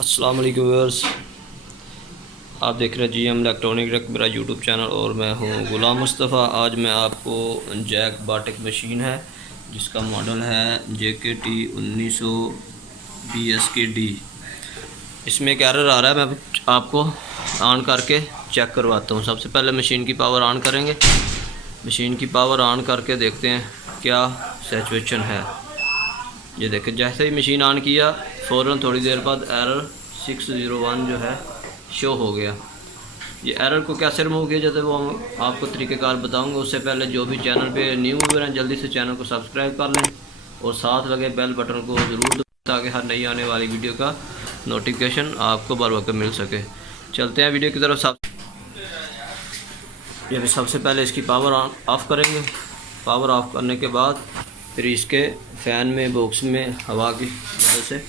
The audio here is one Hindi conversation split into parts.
अस्सलाम वालेकुम व्यूअर्स, आप देख रहे हैं GM इलेक्ट्रॉनिक टेक मेरा यूट्यूब चैनल और मैं हूं गुलाम मुस्तफ़ा। आज मैं आपको जैक बाटिक मशीन है जिसका मॉडल है JKT 1900 BSKD। इसमें एक एरर आ रहा है, मैं आपको ऑन करके चेक करवाता हूं। सबसे पहले मशीन की पावर ऑन करेंगे। मशीन की पावर ऑन करके देखते हैं क्या सिचुएशन है। ये देखें, जैसे ही मशीन ऑन किया फ़ौरन थोड़ी देर बाद एरर 601 जो है शो हो गया। ये एरर को कैसे रिमूव किया जाता है वो हम आपको तरीक़ेकार बताऊंगा। उससे पहले जो भी चैनल पे न्यू व्यूअर हैं जल्दी से चैनल को सब्सक्राइब कर लें और साथ लगे बेल बटन को ज़रूर दबाएं ताकि हर नई आने वाली वीडियो का नोटिफिकेशन आपको बर वक्त मिल सके। चलते हैं वीडियो की तरफ। ये भी सबसे पहले इसकी पावर ऑफ़ करेंगे। पावर ऑफ़ करने के बाद फिर इसके फ़ैन में बॉक्स में हवा की मदद से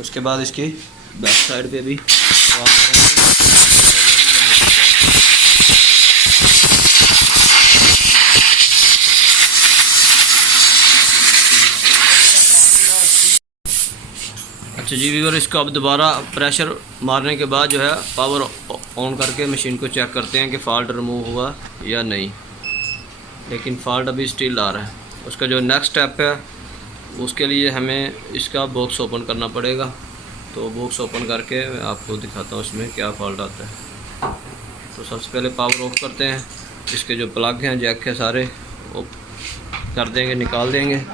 उसके बाद इसकी बैक साइड पे भी हवा मारेंगे। अच्छा जी व्यूअर, इसको अब दोबारा प्रेशर मारने के बाद जो है पावर ऑन करके मशीन को चेक करते हैं कि फ़ॉल्ट रिमूव हुआ या नहीं। लेकिन फ़ॉल्ट अभी स्टिल आ रहा है। उसका जो नेक्स्ट स्टेप है उसके लिए हमें इसका बॉक्स ओपन करना पड़ेगा। तो बॉक्स ओपन करके मैं आपको दिखाता हूँ इसमें क्या फ़ॉल्ट आता है। तो सबसे पहले पावर ऑफ करते हैं। इसके जो प्लग हैं जैक के सारे वो कर देंगे, निकाल देंगे।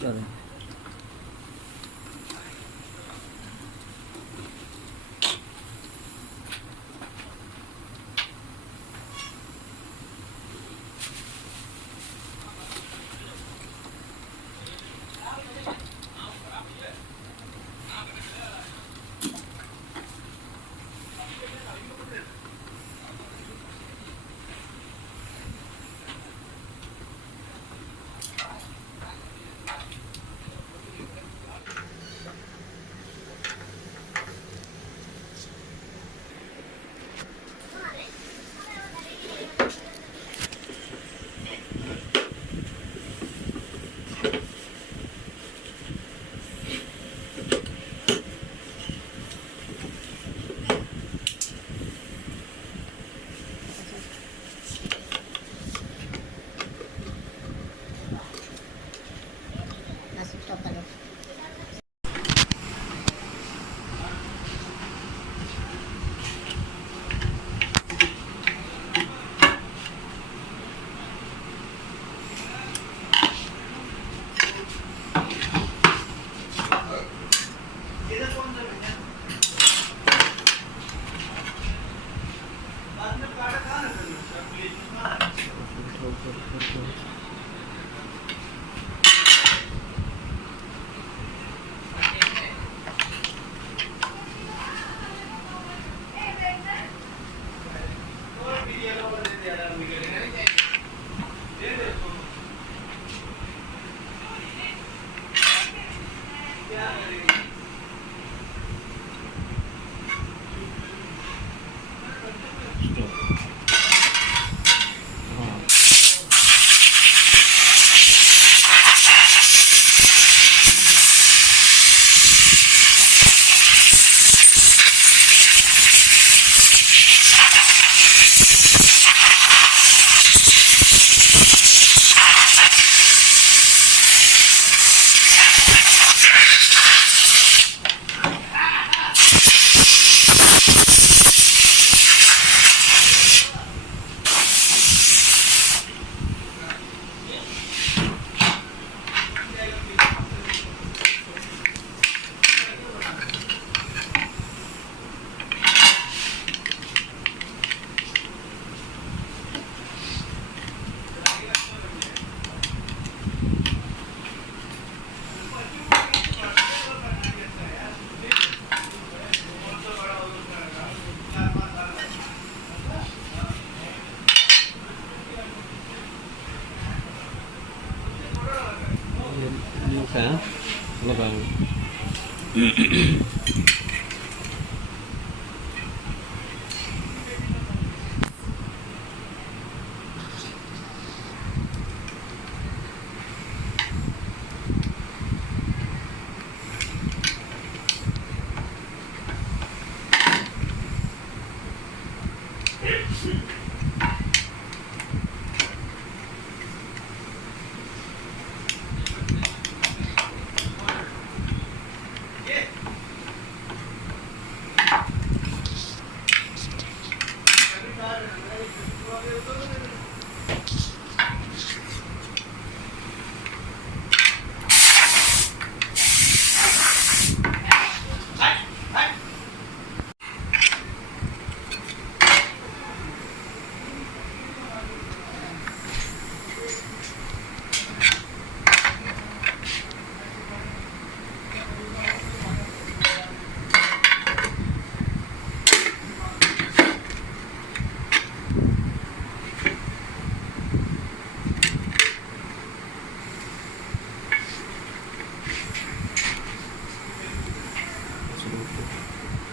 चलें है लगाएंगे।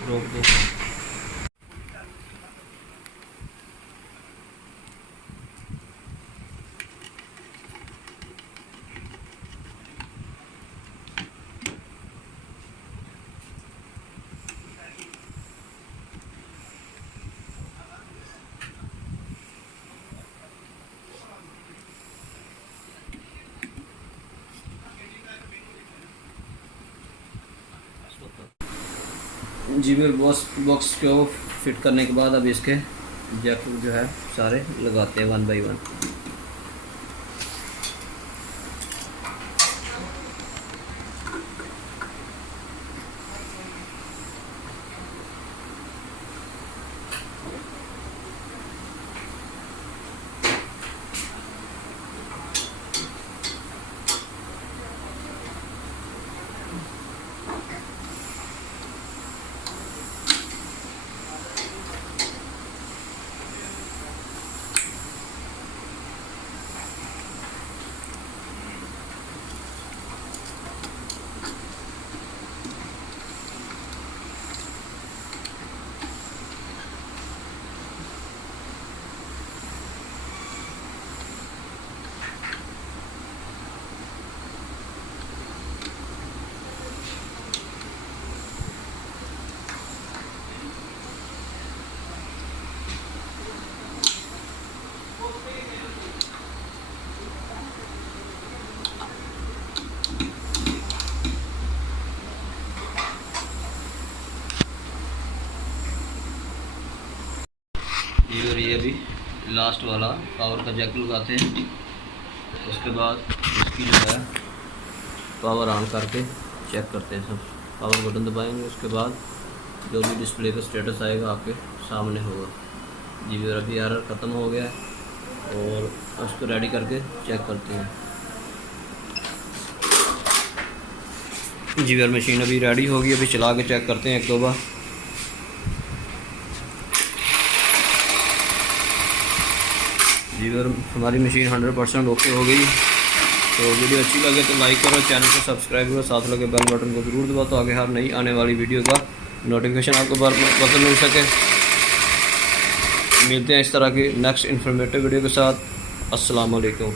रोक दो। जी मेरे बॉक्स को फिट करने के बाद अब इसके जैक जो है सारे लगाते हैं 1 बाई 1। और ये अभी लास्ट वाला पावर का जैक लगाते हैं। उसके बाद इसकी जो है पावर ऑन करके चेक करते हैं। सब पावर बटन दबाएंगे, उसके बाद जो भी डिस्प्ले का स्टेटस आएगा आपके सामने होगा। जी और अभी एरर ख़त्म हो गया है और उसको रेडी करके चेक करते हैं। जी मशीन अभी रेडी होगी, अभी चला के चेक करते हैं 1-2 बार। जी हमारी मशीन 100% ओके हो गई। तो वीडियो अच्छी लगे तो लाइक करो, चैनल को सब्सक्राइब करो, साथ लगे बेल बटन को ज़रूर दबाओ तो आगे हर नई आने वाली वीडियो का नोटिफिकेशन आपको पता मिल सके। मिलते हैं इस तरह की नेक्स्ट इन्फॉर्मेटिव वीडियो के साथ। अस्सलाम वालेकुम।